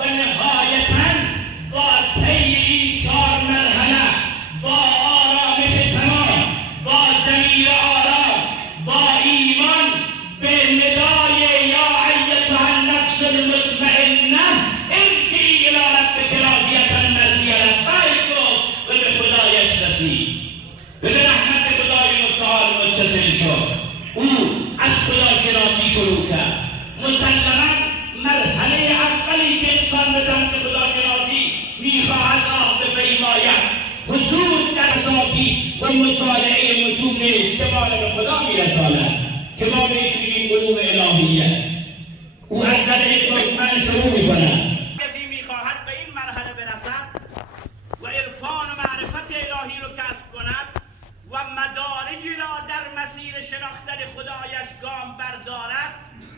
و نهایتاً با طی این 4 مرحله با آرامش تمام، با ضمیر آرام، با ایمان به ندای یا ایتها النفس المطمئنه ارجعی الی ربک راضیة مرضیة لبیک گفت و به خدایش رسید و به رحمت خدای متعال متصل شد. او از خداشناسی شروع کرد. مسلماً مرحله اولی که انسان به سمت خداشناسی میخواهد راه بپیماید حضور در اساطیر و مطالعه متون است که ما به خدا میرساند، که ما بهش میگیم علوم الهیه. او از درجه ترکمن شروع میکند. کسی میخواهد به این مرحله برسد و عرفان و معرفت الهی رو کسب کند و مدارجی را در مسیر شناختن خدایش گام بردارد،